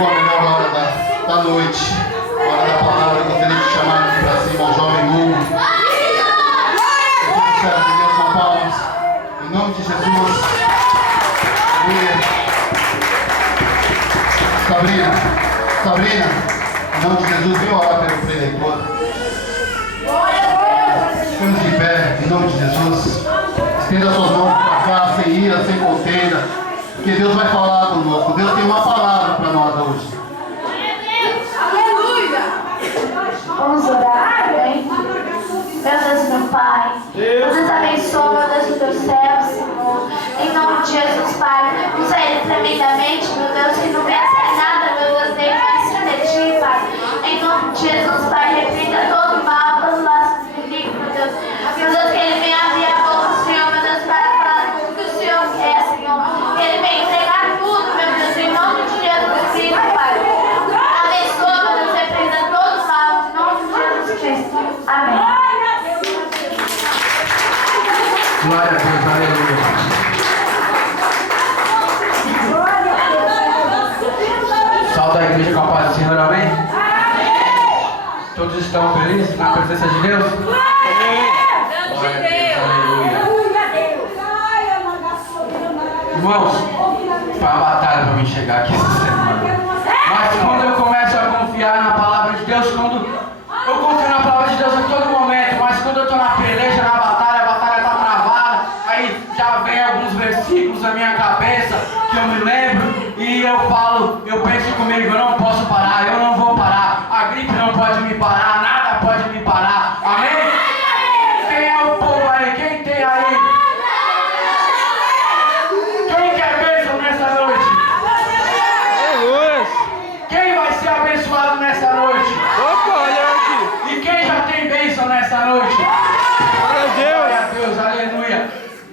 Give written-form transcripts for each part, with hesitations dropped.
chegou a melhor hora da noite, hora da palavra. Eu gostaria de chamar aqui para cima o jovem Hugo. Serve de Deus com palmas, em nome de Jesus. Sabrina, em nome de Jesus, vem orar pelo preleitor. Estamos de pé, em nome de Jesus. Estenda suas mãos para cá, sem ira, sem contenda, porque Deus vai falar conosco. Deus tem uma palavra para nós hoje. Aleluia! Vamos orar, amém? Meu Deus, meu Pai, Deus abençoe, meu Deus, o teu céu, Senhor. Em nome de Jesus, Pai, usa ele tremendamente, meu Deus, que não venha sem nada, meu Deus, nem mais se de ti, Pai. Em nome de Jesus, Pai, repreenda todo o mal, todos os laços inimigo, meu Deus. Meu Deus, que ele venha abrir a boca, Senhor, meu Deus, para falar tudo que o Senhor quer, Senhor. Que ele venha entregar tudo, meu Deus, em nome de Jesus Cristo, Pai. Abençoa, meu Deus, repreenda todo o mal, em nome de Jesus Cristo. Amém. Glória a Deus, aleluia. Salve a igreja com a paz do Senhor, amém? Todos estão felizes na presença de Deus? Glória a Deus, aleluia. Irmãos, foi uma batalha para mim chegar aqui essa semana. Mas quando eu começo a confiar na palavra de Deus, quando eu confio na palavra de Deus em todo momento, mas quando eu estou na peleja, na batalha, a batalha está travada, aí já vem alguns versículos na minha cabeça que eu me lembro e eu falo, eu penso comigo, eu não posso parar, eu não vou parar, a gripe não pode me parar, nada pode me parar, amém? Quem é o povo aí? Quem tem aí? Quem quer bênção nessa noite? Quem vai ser abençoado nessa noite? E quem já tem bênção nessa noite? Glória a Deus, aleluia.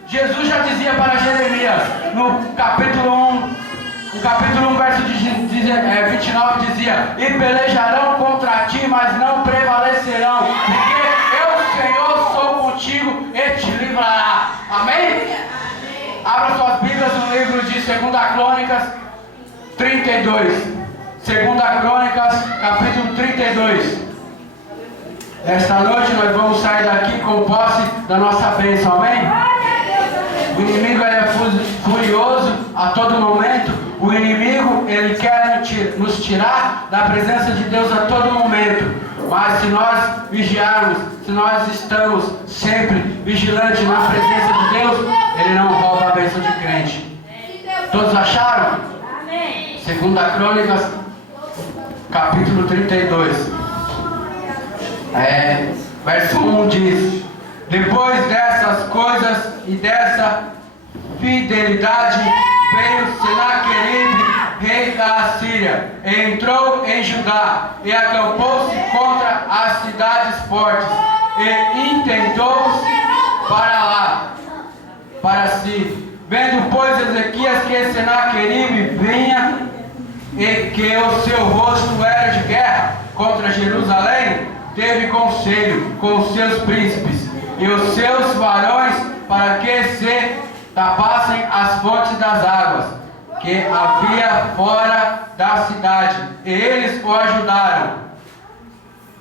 Jesus já dizia para Jeremias, no capítulo 1, verso 29, dizia: e pelejarão contra ti, mas não prevalecerão, porque eu, Senhor, sou contigo e te livrará. Amém? Abra suas Bíblias no livro de 2 Crônicas 32. 2 Crônicas, capítulo 32. Esta noite nós vamos sair daqui com posse da nossa bênção, amém? O inimigo ele é furioso a todo momento. O inimigo ele quer nos tirar da presença de Deus a todo momento. Mas se nós vigiarmos, se nós estamos sempre vigilantes na presença de Deus, ele não rouba a bênção de crente. Todos acharam? 2 Crônicas, capítulo 32. Verso 1 diz: depois dessas coisas e dessa fidelidade, veio Senaqueribe, rei da Assíria, e entrou em Judá, e acampou-se contra as cidades fortes, e intentou-se para lá, para si. Vendo, pois, Ezequias que Senaqueribe vinha, e que o seu rosto era de guerra contra Jerusalém, teve conselho com os seus príncipes e os seus varões para que se tapassem as fontes das águas que havia fora da cidade, e eles o ajudaram.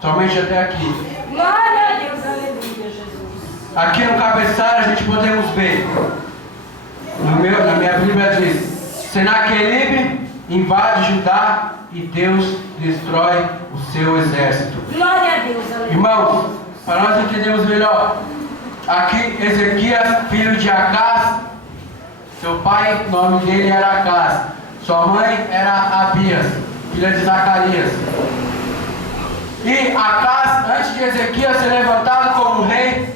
Somente até aqui. Glória a Deus, aleluia, Jesus. Aqui no cabeçalho a gente podemos ver, na minha Bíblia diz: Senaqueribe invade Judá e Deus destrói o seu exército. Glória a Deus, aleluia. Irmãos, para nós entendermos melhor, aqui Ezequias, filho de Acás, seu pai, o nome dele era Acás, sua mãe era Abias, filha de Zacarias. E Acás, antes de Ezequias ser levantado como rei,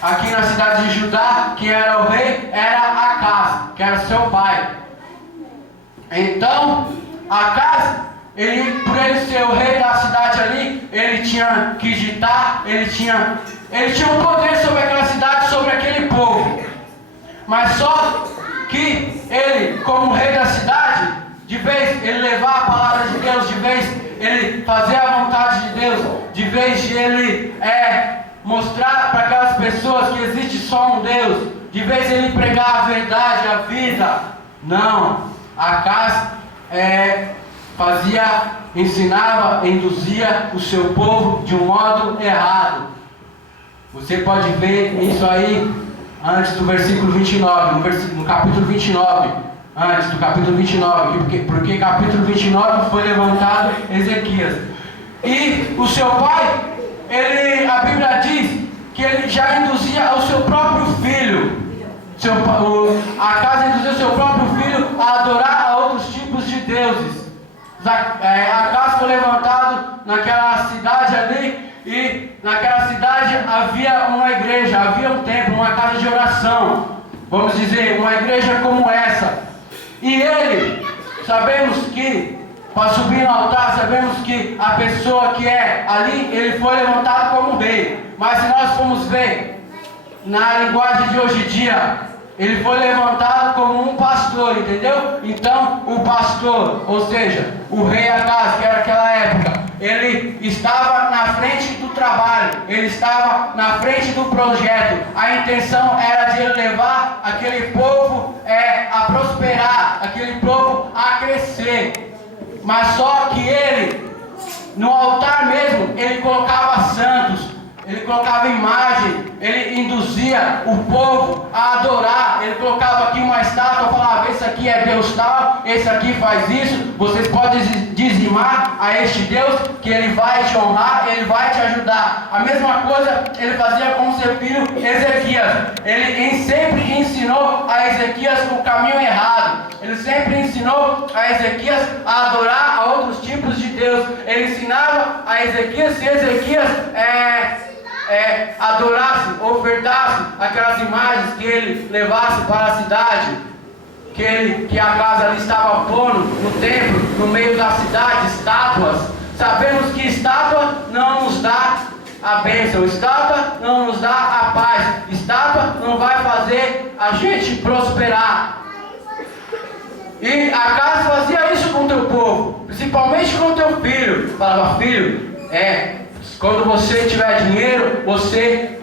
aqui na cidade de Judá, quem era o rei era Acás, que era seu pai. Então, Acás, por ele ser o rei da cidade ali, ele tinha que ditar, ele tinha um poder sobre aquela cidade, sobre aquele povo. Mas só que ele, como rei da cidade, de vez ele levar a palavra de Deus, de vez ele fazer a vontade de Deus, de vez de ele mostrar para aquelas pessoas que existe só um Deus, de vez ele pregar a verdade, a vida, não. Acás ensinava, induzia o seu povo de um modo errado. Você pode ver isso aí antes do versículo 29, no capítulo 29, antes do capítulo 29, porque capítulo 29 foi levantado Ezequias. E o seu pai, a Bíblia diz que ele já induzia o seu próprio filho, a casa induzia o seu próprio filho a adorar a outros tipos de deuses. A casa foi levantada naquela cidade ali, e naquela cidade havia uma igreja, havia um templo, uma casa de oração, vamos dizer, uma igreja como essa. E ele, sabemos que, para subir no altar, sabemos que a pessoa que é ali, ele foi levantado como rei. Mas se nós formos ver, na linguagem de hoje em dia, ele foi levantado como um pastor, entendeu? Então, o pastor, ou seja, o rei Acaz, que era aquela época, ele estava na frente do trabalho, ele estava na frente do projeto. A intenção era de ele levar aquele povo a prosperar, aquele povo a crescer. Mas só que ele, no altar mesmo, ele colocava santos, ele colocava imagem, ele induzia o povo a adorar. Ele colocava aqui uma estátua, falava: esse aqui é Deus tal, esse aqui faz isso, vocês podem dizimar a este Deus, que ele vai te honrar, ele vai te ajudar. A mesma coisa ele fazia com seu filho Ezequias. Ele sempre ensinou a Ezequias o caminho errado. Ele sempre ensinou a Ezequias a adorar a outros tipos de Deus. Ele ensinava a Ezequias, se Ezequias adorasse, ofertasse aquelas imagens que ele levasse para a cidade, que a casa ali estava pondo no templo, no meio da cidade, estátuas. Sabemos que estátua não nos dá a bênção, estátua não nos dá a paz, estátua não vai fazer a gente prosperar. E Acaz fazia isso com o teu povo, principalmente com o teu filho. Falava: filho, quando você tiver dinheiro, você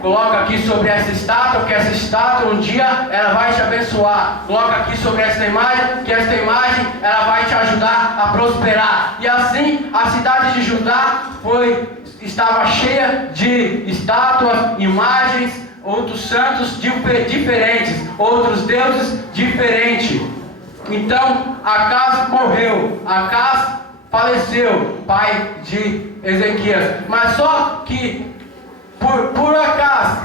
coloca aqui sobre essa estátua, que essa estátua um dia ela vai te abençoar. Coloca aqui sobre essa imagem, que esta imagem ela vai te ajudar a prosperar. E assim a cidade de Judá estava cheia de estátuas, imagens, outros santos diferentes, outros deuses diferentes. Então Acaz morreu, Acaz faleceu, pai de Ezequias. Mas só que por acaso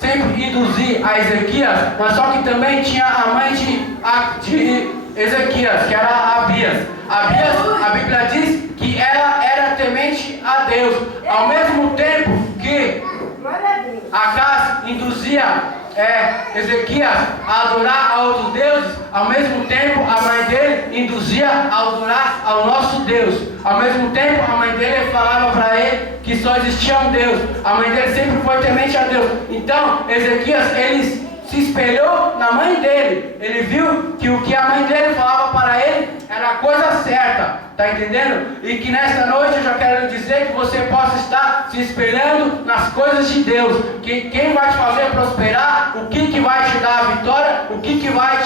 sempre induzir a Ezequias, mas só que também tinha a mãe de Ezequias, que era Abias. Abias, a Bíblia diz que ela era temente a Deus. Ao mesmo tempo que Acaz induzia Ezequias a adorar a outros deuses, ao mesmo tempo a mãe dele induzia a adorar ao nosso Deus. Ao mesmo tempo a mãe dele falava para ele que só existia um Deus. A mãe dele sempre foi temente a Deus. Então Ezequias, ele se espelhou na mãe dele. Ele viu que o que a mãe dele falava para ele era a coisa certa. Está entendendo? E que nesta noite eu já quero lhe dizer que você possa estar se espelhando nas coisas de Deus. Que quem vai te fazer prosperar, o que vai te dar a vitória, o que vai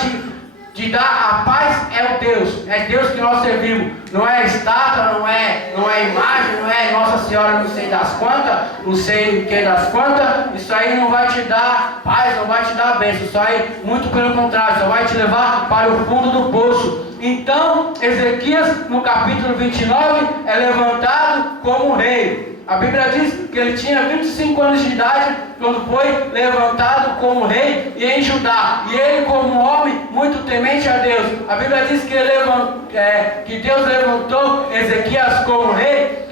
te dar a paz é o Deus. É Deus que nós servimos. Não é estátua, não é imagem, não é Nossa Senhora não sei das quantas, não sei quem das quantas. Isso aí não vai te dar paz, não vai te dar bênção. Isso aí, muito pelo contrário, só vai te levar para o fundo do poço. Então, Ezequias, no capítulo 29, é levantado como rei. A Bíblia diz que ele tinha 25 anos de idade quando foi levantado como rei e em Judá. E ele, como homem muito temente a Deus, a Bíblia diz que Deus levantou Ezequias como rei,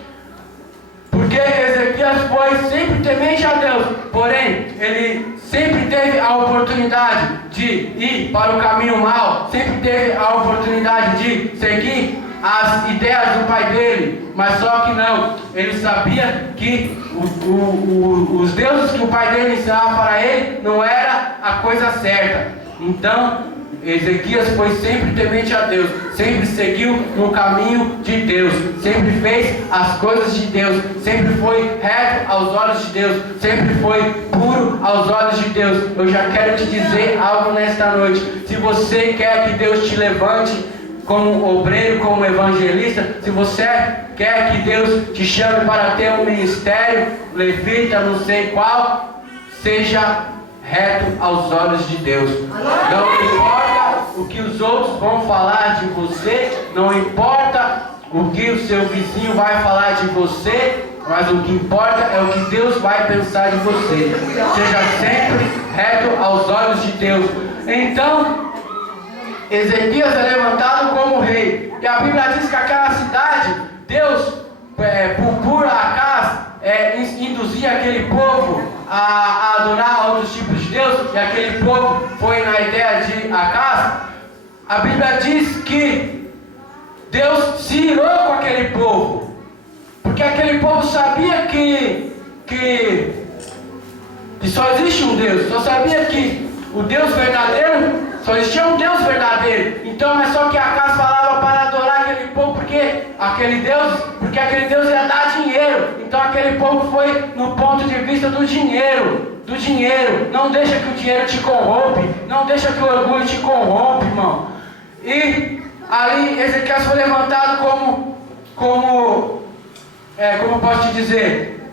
porque Ezequias foi sempre temente a Deus. Porém, ele sempre teve a oportunidade de ir para o caminho mau, sempre teve a oportunidade de seguir as ideias do pai dele, mas só que não. Ele sabia que os deuses que o pai dele ensinava para ele não era a coisa certa. Então Ezequias foi sempre temente a Deus, sempre seguiu no caminho de Deus, sempre fez as coisas de Deus, sempre foi reto aos olhos de Deus, sempre foi puro aos olhos de Deus. Eu já quero te dizer algo nesta noite. Se você quer que Deus te levante, como obreiro, como evangelista, se você quer que Deus te chame para ter um ministério, levita, não sei qual, seja reto aos olhos de Deus. Não importa o que os outros vão falar de você, não importa o que o seu vizinho vai falar de você, mas o que importa é o que Deus vai pensar de você. Seja sempre reto aos olhos de Deus. Então, Ezequias é levantado como rei. E a Bíblia diz que aquela cidade, Deus, por acaso, induzia aquele povo a adorar outros tipos de Deus, e aquele povo foi na ideia de Acaz. A Bíblia diz que Deus se irou com aquele povo, porque aquele povo sabia que só existe um Deus, só sabia que o Deus verdadeiro, só existia um Deus verdadeiro. Então, mas só que Acaz falava para adorar aquele povo, porque aquele Deus ia dar dinheiro. Então aquele povo foi no ponto de vista do dinheiro. Não deixa que o dinheiro te corrompe, não deixa que o orgulho te corrompe, irmão. E ali Ezequias foi levantado como eu posso te dizer,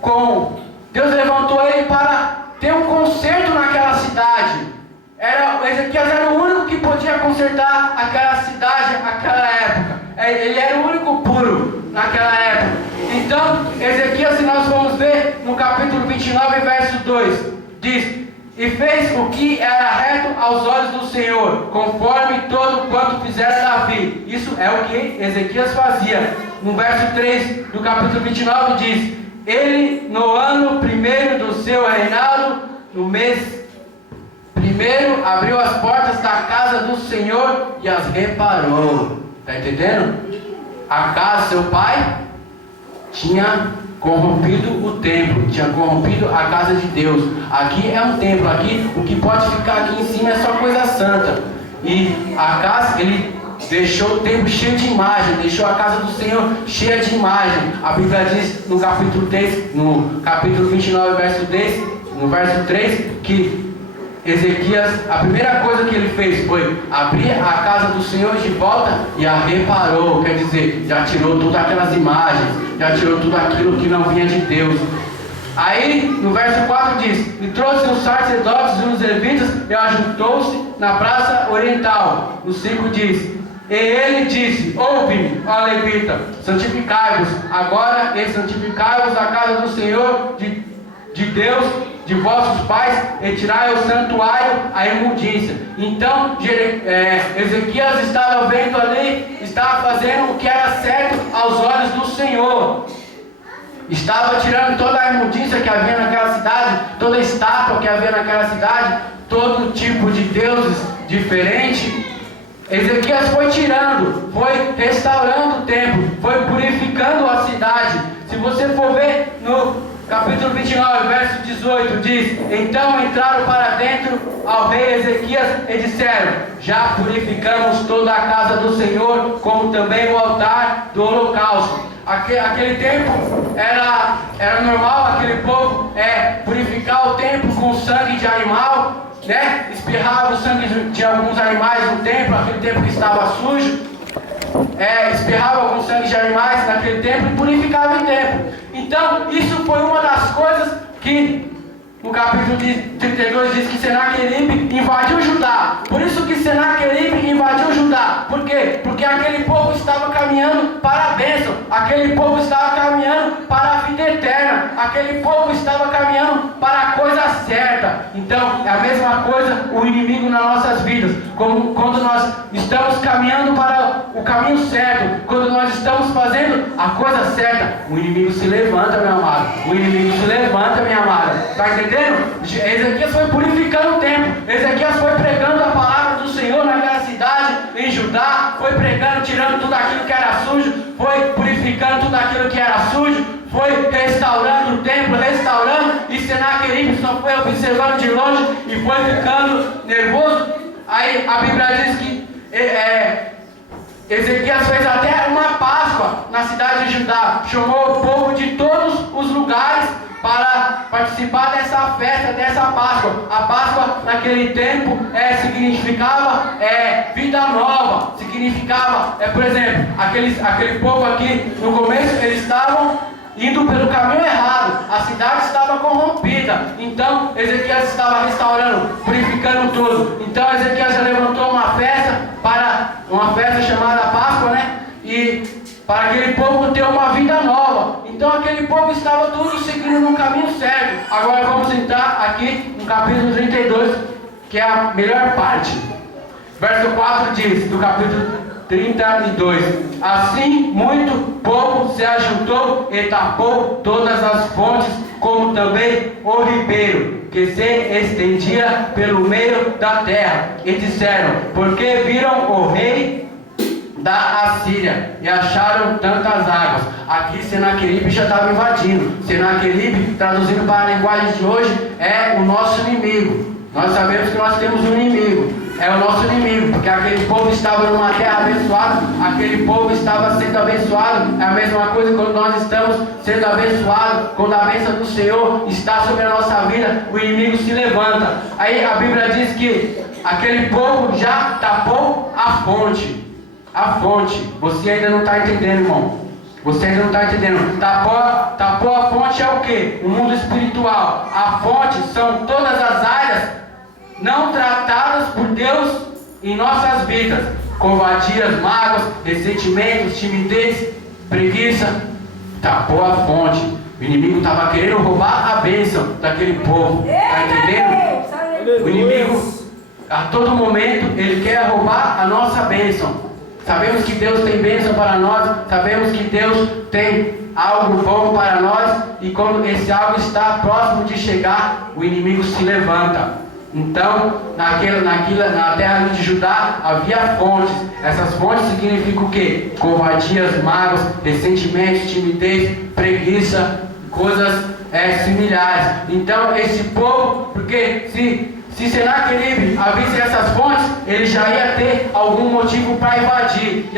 Deus levantou ele para ter um conserto naquela cidade. Ezequias era o único que podia consertar aquela cidade, naquela época. Ele era o único puro naquela época. Então, Ezequias, se nós formos ver no capítulo 29, verso 2, diz: e fez o que era reto aos olhos do Senhor, conforme todo quanto fizera Davi. Isso é o que Ezequias fazia. No verso 3 do capítulo 29 diz: ele no ano primeiro do seu reinado, no mês primeiro, abriu as portas da casa do Senhor e as reparou. Está entendendo? Acaz, seu pai, tinha corrompido o templo, tinha corrompido a casa de Deus. Aqui é um templo, aqui o que pode ficar aqui em cima é só coisa santa. E Acaz, ele deixou o templo cheio de imagem, deixou a casa do Senhor cheia de imagem. A Bíblia diz no capítulo 3, no capítulo 29, verso 10, no verso 3, que Ezequias, a primeira coisa que ele fez foi abrir a casa do Senhor de volta e a reparou, quer dizer, já tirou todas aquelas imagens, já tirou tudo aquilo que não vinha de Deus. Aí no verso 4 diz: e trouxe os sacerdotes e os levitas e ajuntou-se na praça oriental. No 5 diz: e ele disse: ouve-me, ó levita, santificai-vos agora e santificai-vos a casa do Senhor de Deus de vossos pais, e tirai o santuário a imundícia. Então Ezequias estava vendo ali, estava fazendo o que era certo aos olhos do Senhor. Estava tirando toda a imundícia que havia naquela cidade, toda a estátua que havia naquela cidade, todo tipo de deuses diferentes. Ezequias foi tirando, foi restaurando o templo, foi purificando a cidade. Se você for ver no capítulo 29, verso 18, diz: então entraram para dentro ao rei Ezequias e disseram: já purificamos toda a casa do Senhor, como também o altar do holocausto. Aquele tempo era normal, aquele povo purificar o templo com sangue de animal, né? Espirrava o sangue de alguns animais no templo, aquele templo que estava sujo. Espirrava alguns sangue de animais naquele templo e purificava o templo. Então, isso foi uma das coisas que no capítulo 32 diz que Senaqueribe invadiu Judá. Por isso que Senaqueribe invadiu Judá. Por quê? Porque aquele povo estava caminhando para a bênção. Aquele povo estava caminhando para a vida eterna. Aquele povo estava caminhando para a coisa certa. Então, é a mesma coisa o inimigo nas nossas vidas. Como quando nós estamos caminhando para o caminho certo, quando nós estamos fazendo a coisa certa, o inimigo se levanta, meu amado. O inimigo se levanta, minha amada. Está entendendo? Ezequias foi purificando o templo. Ezequias foi pregando a palavra do Senhor naquela cidade, em Judá. Foi pregando, tirando tudo aquilo que era sujo. Foi purificando tudo aquilo que era sujo. Foi restaurando o templo, restaurando. E Senaqueribe só foi observando de longe e foi ficando nervoso. Aí a Bíblia diz que Ezequias fez até uma Páscoa na cidade de Judá. Chamou o povo de todos os lugares para participar dessa festa, dessa Páscoa. A Páscoa naquele tempo significava vida nova, significava, por exemplo, aquele povo aqui no começo, eles estavam indo pelo caminho errado, a cidade estava corrompida, então Ezequias estava restaurando, purificando tudo. Então Ezequias já levantou uma festa chamada Páscoa, né? E para aquele povo ter uma vida nova. Então aquele povo estava tudo seguindo no caminho certo. Agora vamos entrar aqui no capítulo 32, que é a melhor parte. Verso 4 diz, do capítulo 32: Assim muito povo se ajuntou e tapou todas as fontes, como também o ribeiro, que se estendia pelo meio da terra. E disseram: porque viram o rei da Assíria e acharam tantas águas. Aqui Senaqueribe já estava invadindo. Senaqueribe, traduzindo para a linguagem de hoje, é o nosso inimigo. Nós sabemos que nós temos um inimigo. É o nosso inimigo, porque aquele povo estava numa terra abençoada, aquele povo estava sendo abençoado. É a mesma coisa quando nós estamos sendo abençoados, quando a bênção do Senhor está sobre a nossa vida, o inimigo se levanta. Aí a Bíblia diz que aquele povo já tapou a fonte. A fonte, você ainda não está entendendo, irmão. Você ainda não está entendendo. Tapou a fonte é o que? O mundo espiritual. A fonte são todas as áreas não tratadas por Deus em nossas vidas. Covardias, mágoas, ressentimentos, timidez, preguiça. Tapou a fonte. O inimigo estava querendo roubar a bênção daquele povo. Está entendendo? O inimigo, a todo momento, ele quer roubar a nossa bênção. Sabemos que Deus tem bênção para nós, sabemos que Deus tem algo bom para nós, e quando esse algo está próximo de chegar, o inimigo se levanta. Então, na terra de Judá havia fontes. Essas fontes significam o quê? Covardias, mágoas, ressentimentos, timidez, preguiça, coisas similares. Então, esse povo, porque se Senaqueribe abrisse essas fontes, ele já ia ter algum motivo para invadir.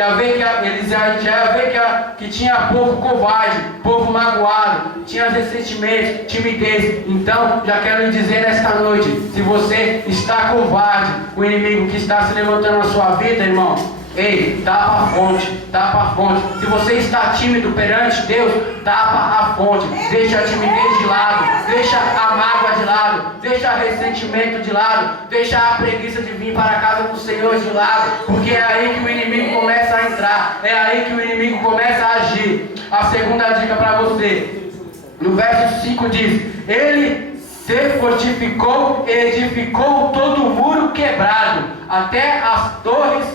Eles já ver que tinha povo covarde, povo magoado, tinha ressentimentos, timidez. Então, já quero lhe dizer nesta noite, se você está covarde, o inimigo que está se levantando na sua vida, irmão, ei, tapa a fonte, tapa a fonte. Se você está tímido perante Deus, tapa a fonte. Deixa a timidez de lado, deixa a mágoa de lado, deixa o ressentimento de lado, deixa a preguiça de vir para a casa do Senhor de lado, porque é aí que o inimigo começa a entrar, é aí que o inimigo começa a agir. A segunda dica para você, no verso 5 diz: ele se fortificou e edificou todo o muro quebrado, até as torres,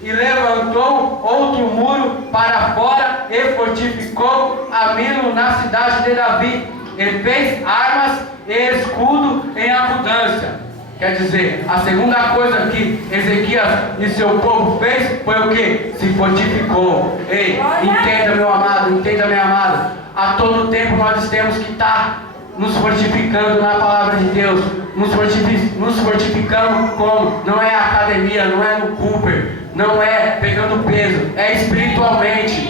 e levantou outro muro para fora e fortificou a Milo na cidade de Davi. Ele fez armas e escudo em abundância. Quer dizer, a segunda coisa que Ezequias e seu povo fez foi o que? Se fortificou. Ei, entenda, meu amado, entenda, minha amada. A todo tempo nós temos que estar nos fortificando na palavra de Deus. Nos fortificando como? Não é academia, não é no Cooper, não é pegando peso, é espiritualmente,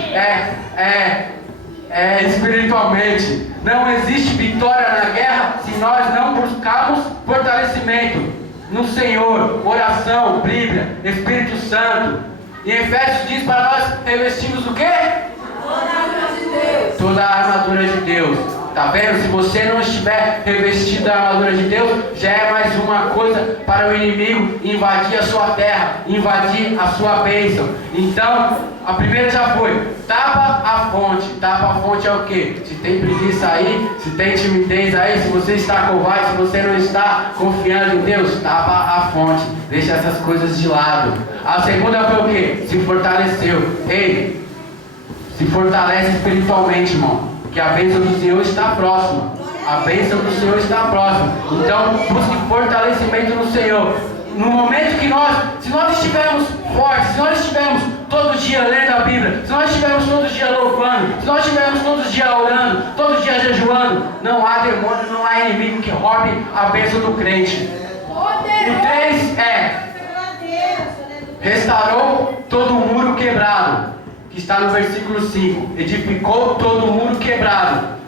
espiritualmente. Não existe vitória na guerra se nós não buscarmos fortalecimento no Senhor, oração, Bíblia, Espírito Santo. E Efésios diz para nós revestirmos o quê? Toda a armadura de Deus. Toda a armadura de Deus. Tá vendo? Se você não estiver revestido da armadura de Deus, já é mais uma coisa para o inimigo invadir a sua terra, invadir a sua bênção. Então, a primeira já foi: tapa a fonte. Tapa a fonte é o quê? Se tem preguiça aí, se tem timidez aí, se você está covarde, se você não está confiando em Deus, tapa a fonte. Deixa essas coisas de lado. A segunda foi o quê? Se fortaleceu. Ei, se fortalece espiritualmente, irmão. Que a bênção do Senhor está próxima. A bênção do Senhor está próxima. Então, busque fortalecimento no Senhor. No momento que se nós estivermos fortes, se nós estivermos todo dia lendo a Bíblia, se nós estivermos todo dia louvando, se nós estivermos todo dia orando, todo dia jejuando, não há demônio, não há inimigo que roube a bênção do crente. O 3 restaurou todo o muro quebrado, que está no versículo 5. Edificou todo o muro quebrado.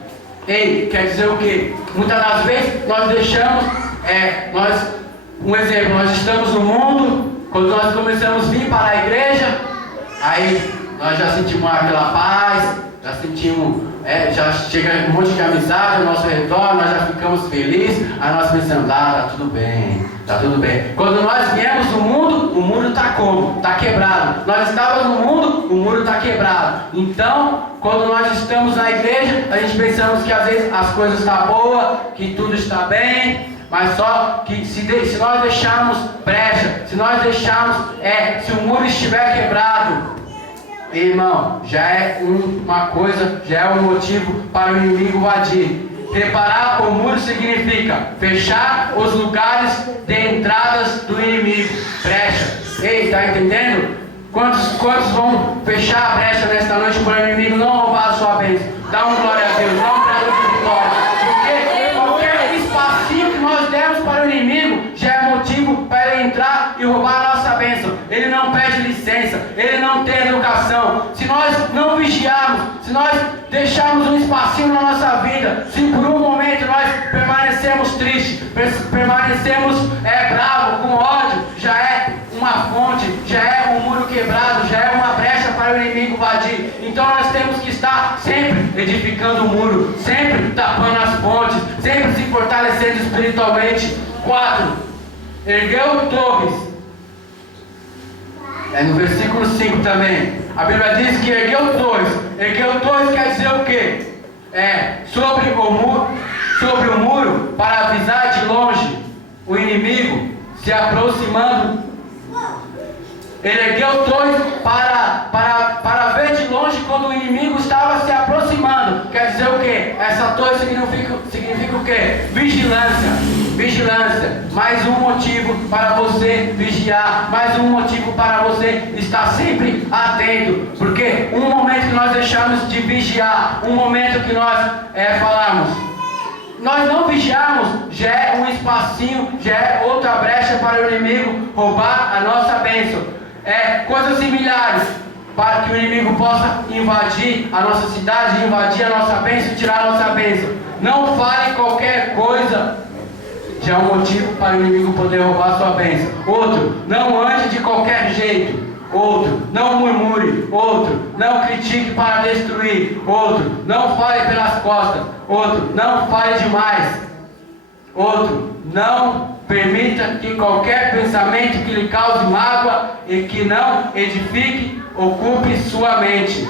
Ei, quer dizer o quê? Muitas das vezes nós deixamos, um exemplo, nós estamos no mundo, quando nós começamos a vir para a igreja, aí nós já sentimos aquela paz, já sentimos, já chega um monte de amizade ao nosso redor, nós já ficamos felizes, aí nós pensamos, tá tudo bem, tá tudo bem. Quando nós viemos no mundo, o muro está como? Está quebrado. Nós estávamos no mundo, o muro está quebrado. Então, quando nós estamos na igreja, a gente pensamos que às vezes as coisas estão boas, que tudo está bem, mas só que se nós deixarmos brecha, se nós deixarmos, se o muro estiver quebrado, irmão, já é uma coisa, já é um motivo para o inimigo invadir. Preparar o muro significa fechar os lugares de entradas do inimigo. Brecha. Ei, está entendendo? Quantos vão fechar a brecha nesta noite para o inimigo não roubar a sua bênção? Dá um glória a Deus, dá um brado de vitória. Porque qualquer espacinho que nós demos para o inimigo já é motivo para ele entrar e roubar a nossa bênção. Ele não pede licença, ele não tem educação. Se nós não vigiarmos, se nós deixarmos um espacinho na nossa vida, se por um momento nós permanecemos tristes, permanecemos bravos, com ódio, já é uma fonte, já é um muro quebrado, já é uma brecha para o inimigo invadir. Então nós temos que estar sempre edificando o muro, sempre tapando as pontes, sempre se fortalecendo espiritualmente. 4. Ergueu torres. No versículo 5 também. A Bíblia diz que ergueu torres. Ergueu torres quer dizer o quê? Sobre o muro, para avisar de longe o inimigo se aproximando. Ele ergueu torres para ver de longe quando o inimigo estava se aproximando. Quer dizer o quê? Essa torre significa o quê? Vigilância. Vigilância. Mais um motivo para você vigiar. Mais um motivo para você estar sempre atento. Porque um momento que nós deixamos de vigiar, um momento que nós falarmos, nós não vigiarmos, já é um espacinho, já é outra brecha para o inimigo roubar a nossa bênção. Coisas similares para que o inimigo possa invadir a nossa cidade, invadir a nossa bênção e tirar a nossa bênção. Não fale qualquer coisa, já é um motivo para o inimigo poder roubar a sua bênção. Outro, não ande de qualquer jeito. Outro, não murmure. Outro, não critique para destruir. Outro, não fale pelas costas. Outro, não fale demais. Outro, não permita que qualquer pensamento que lhe cause mágoa e que não edifique, ocupe sua mente.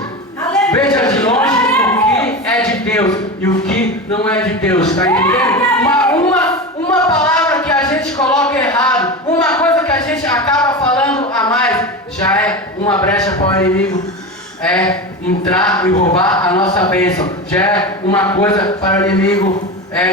Veja de longe o que é de Deus e o que não é de Deus, está entendendo? Uma palavra que a gente coloca errado, uma coisa que a gente acaba falando a mais, já é uma brecha para o inimigo entrar e roubar a nossa bênção. Já é uma coisa para o inimigo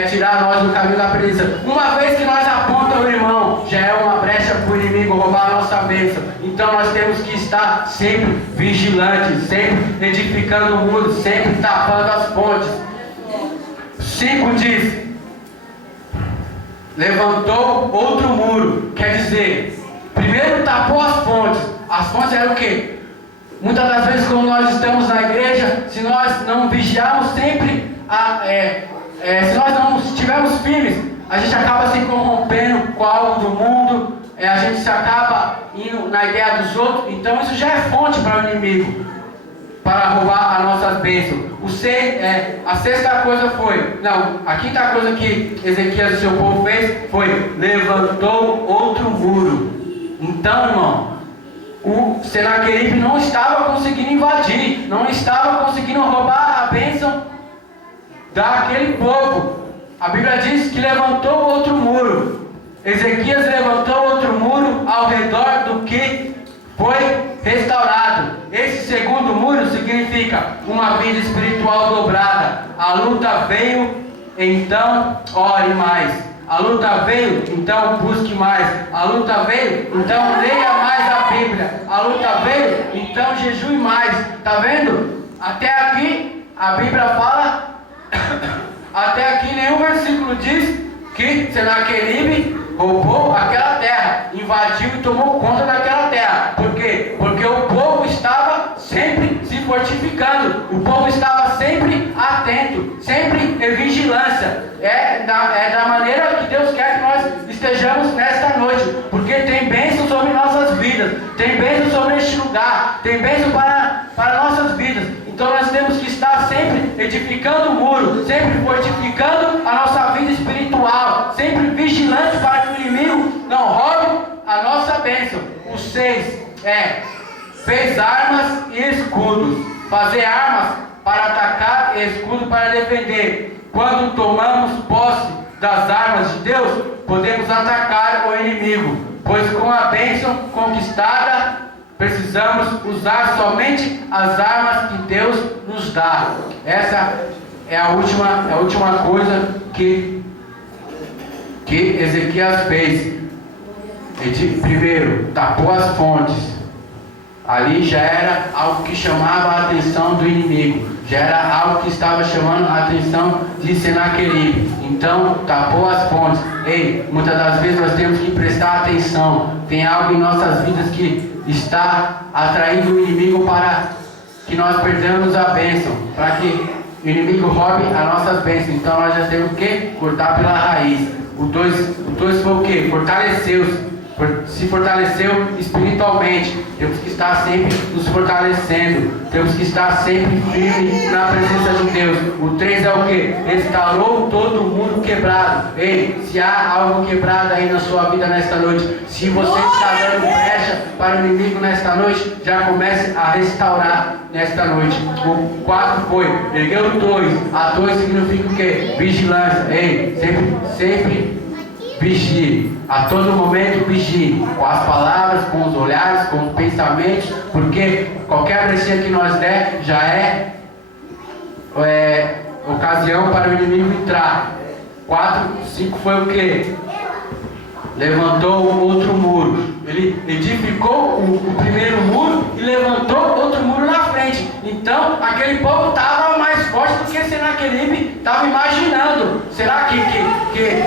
tirar nós do caminho da preguiça. Uma vez que nós apontamos o irmão, já é uma brecha para o inimigo roubar a nossa bênção. Então nós temos que estar sempre vigilantes, sempre edificando o muro, sempre tapando as pontes. 5 diz: levantou outro muro. Quer dizer, primeiro tapou as pontes. As pontes eram o quê? Muitas das vezes quando nós estamos na igreja, se nós não vigiarmos sempre se nós não estivermos firmes, a gente acaba se corrompendo com algo do mundo, a gente se acaba indo na ideia dos outros. Então isso já é fonte para o inimigo, para roubar as nossas bênçãos. A sexta coisa foi, a quinta coisa que Ezequias e seu povo fez foi: levantou outro muro. Então, irmão, o Senaqueribe não estava conseguindo invadir, não estava conseguindo roubar a bênção daquele povo. A Bíblia diz que levantou outro muro. Ezequias levantou outro muro ao redor do que foi restaurado. Esse segundo muro significa uma vida espiritual dobrada. A luta veio, então ore mais. A luta veio, então busque mais. A luta veio, então leia mais a Bíblia. A luta veio, então jejue mais. Está vendo? Até aqui a Bíblia fala. Até aqui nenhum versículo diz que Senaqueribe roubou aquela terra, invadiu e tomou conta daquela terra. Por quê? Porque o povo estava sempre se fortificando, o povo estava sempre atento, sempre vigilância. É da maneira que Deus quer que nós estejamos nesta noite. Porque tem bênção sobre nossas vidas. Tem bênção sobre este lugar. Tem bênção para nossas vidas. Então nós temos que estar sempre edificando o muro. Sempre fortificando a nossa vida espiritual. Sempre vigilante para que o inimigo não roube a nossa bênção. O 6 fez armas e escudos. Fazer armas para atacar e escudo para defender. Quando tomamos posse das armas de Deus, podemos atacar o inimigo, pois com a bênção conquistada, precisamos usar somente as armas que Deus nos dá. Essa é a última coisa que Ezequias fez. Primeiro, tapou as fontes. Ali já era algo que chamava a atenção do inimigo. Já era algo que estava chamando a atenção de Senaqueribe. Então, tapou as fontes. Muitas das vezes nós temos que prestar atenção. Tem algo em nossas vidas que está atraindo o inimigo para que nós perdamos a bênção. Para que o inimigo roube as nossas bênçãos. Então, nós já temos que cortar pela raiz. O 2 foi o quê? Fortaleceu-se. Se fortaleceu espiritualmente. Temos que estar sempre nos fortalecendo. Temos que estar sempre firme na presença de Deus. O 3 é o que? Restaurou todo mundo quebrado. Se há algo quebrado aí na sua vida nesta noite, se você está dando brecha para o inimigo nesta noite, já comece a restaurar nesta noite. O 4 foi, ergueu o 2. A 2 significa o que? Vigilância. Sempre vigie, a todo momento vigie, com as palavras, com os olhares, com os pensamentos, porque qualquer brechinha que nós der já é ocasião para o inimigo entrar. 5 foi o que? Levantou outro muro. Ele edificou o primeiro muro e levantou outro muro na frente. Então aquele povo estava mais forte do que Senaqueribe estava imaginando. Será que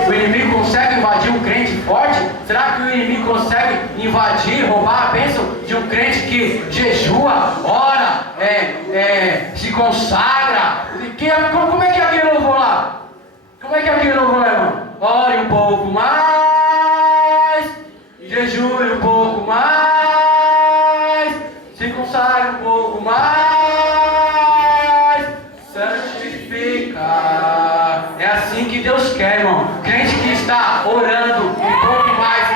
o inimigo consegue invadir um crente forte? Será que o inimigo consegue invadir, roubar a bênção de um crente que jejua, ora, se consagra? Como é que é aquele louvor lá? Como é que é aquele louvor lá, irmão? Ore um pouco mais, jejue um pouco mais, se consagre um pouco mais, santifica. É assim que Deus quer, irmão. Crente que está orando um pouco mais,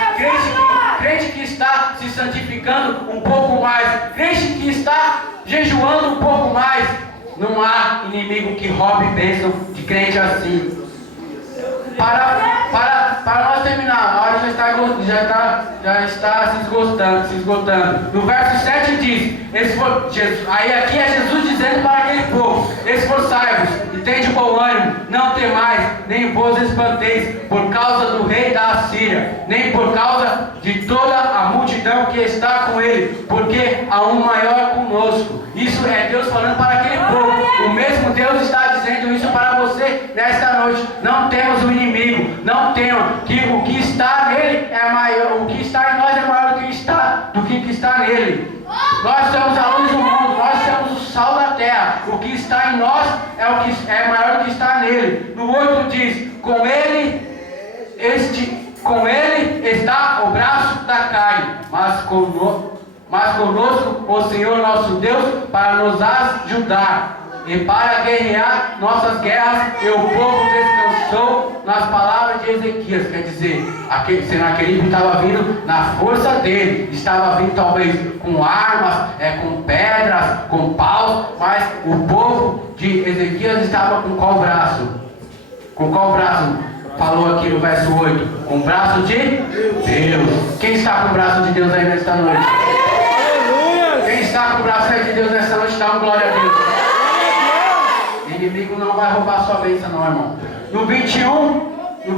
crente que está se santificando um pouco mais, crente que está jejuando um pouco mais. Não há inimigo que roube bênção de crente assim. Para nós terminar, a hora já está se esgotando. No verso 7 diz, aí aqui é Jesus dizendo para aquele povo: esforçai-vos e tende bom ânimo, não temais, nem vos espanteis por causa do rei da Assíria, nem por causa de toda a multidão que está com ele, porque há um maior conosco. Isso é Deus falando para aquele povo. O mesmo Deus está dizendo isso para você nesta noite. Não temos o inimigo, não temam, que o que está nele é maior, o que está em nós é maior do que está nele. Nós somos a luz do mundo, nós somos o sal da terra. O que está em nós é maior do que está nele. No 8 diz: com ele está o braço da carne, mas conosco o Senhor nosso Deus para nos ajudar e para guerrear nossas guerras. E o povo descansou nas palavras de Ezequias. Quer dizer, Senaqueribe estava vindo na força dele, estava vindo talvez com armas, com pedras, com paus, mas o povo de Ezequias estava com qual braço? Com qual braço? Falou aqui no verso 8, com o braço de Deus. Quem está com o braço de Deus aí nesta noite? Quem está com o braço aí de Deus nesta noite, dá uma glória a Deus. O inimigo não vai roubar sua bênção não, irmão. No 21 e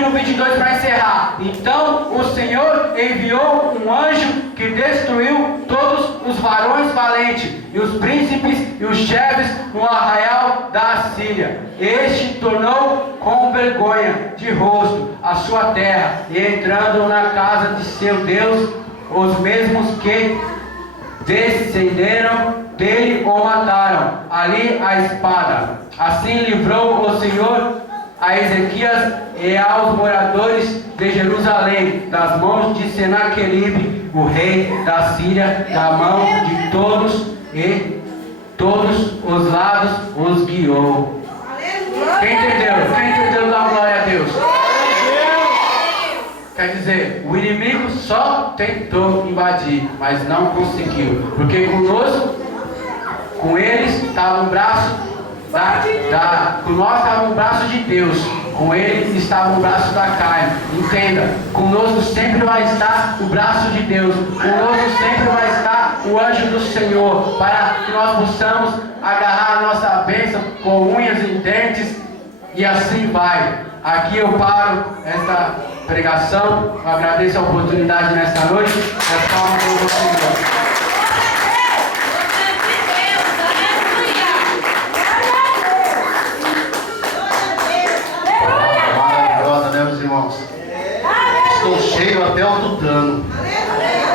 no 22 para encerrar. Então o Senhor enviou um anjo que destruiu todos os varões valentes e os príncipes e os chefes no arraial da Assíria. Este tornou com vergonha de rosto a sua terra, e entrando na casa de seu Deus, os mesmos que descenderam dele o mataram ali a espada. Assim livrou o Senhor a Ezequias e aos moradores de Jerusalém, das mãos de Senaqueribe, o rei da Síria, da mão de todos e todos os lados os guiou. Quem entendeu? Quem entendeu? Dá glória a Deus. Quer dizer, o inimigo só tentou invadir, mas não conseguiu. Porque conosco, com eles, estava o braço com nós estava o braço de Deus. Com eles estava o braço da carne. Entenda, conosco sempre vai estar o braço de Deus. Conosco sempre vai estar o anjo do Senhor, para que nós possamos agarrar a nossa bênção com unhas e dentes, e assim vai. Aqui eu paro esta pregação. Eu agradeço a oportunidade nesta noite. As palmas para o Senhor.